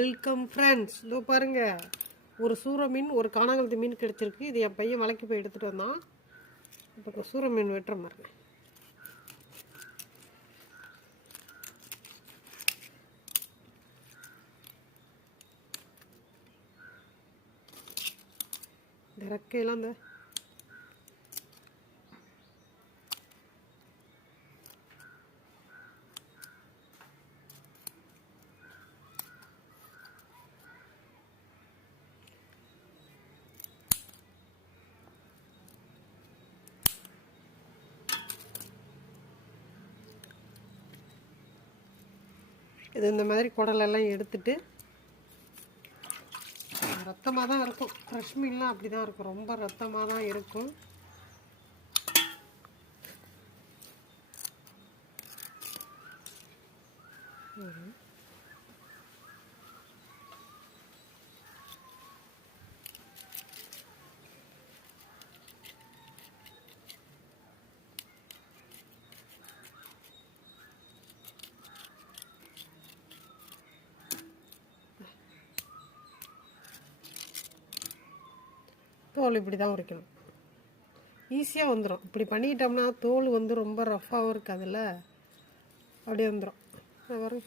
Welcome friends. இதோ பாருங்க, ஒரு சூற மீன் ஒரு காணாங்கழுத்து மீன் கிடைச்சிருக்கு. இது என் பையன் வலைக்கு போய் எடுத்துகிட்டு வந்தான். இப்போ சூற மீன் வெட்டுற பாருங்க. இந்த ரெக்கையெல்லாம் இந்த இது இந்த மாதிரி குடலெல்லாம் எடுத்துட்டு ரத்தமாக தான் இருக்கும். ஃப்ரெஷ் மீன்லாம் அப்படி தான் இருக்கும், ரொம்ப ரத்தமாக தான் இருக்கும். தோல் இப்படி தான் உரிக்கணும். ஈஸியாக வந்துடும். இப்படி பண்ணிக்கிட்டோம்னா தோல் வந்து ரொம்ப ரஃப்பாகவும் இருக்காதுல்ல, அப்படியே வந்துடும். வரும்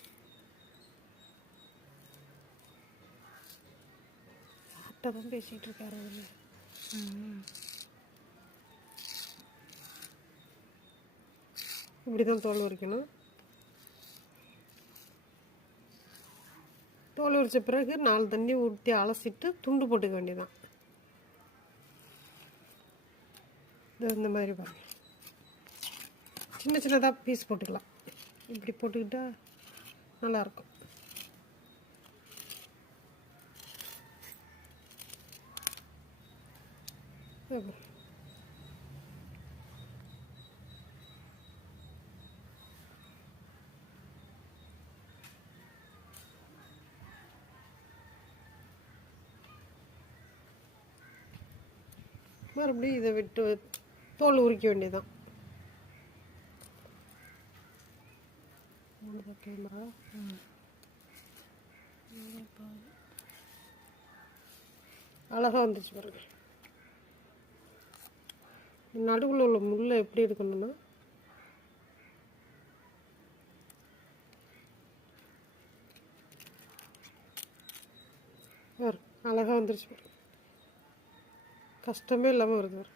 சாப்பிட்ட தான் பேசிகிட்டு இருக்காரு. இப்படி தான் தோல் உரிக்கணும். தோல் உரித்த பிறகு 4 தண்ணி ஊற்றி அலசிட்டு துண்டு போட்டுக்க வேண்டியதான். இந்த மாதிரி பாருங்க, சின்ன சின்னதாக பீஸ் போட்டுக்கலாம். இப்படி போட்டுக்கிட்டா நல்லாயிருக்கும். மறுபடியும் இதை விட்டு தோல் உரிக்க வேண்டியதான். கேமரா அழகாக வந்துச்சு பாருங்க. நடுவில் உள்ள முள்ளை எப்படி எடுக்கணும்னா, அழகாக வந்துருச்சு பாருங்க. கஷ்டமே இல்லாமல் வருது.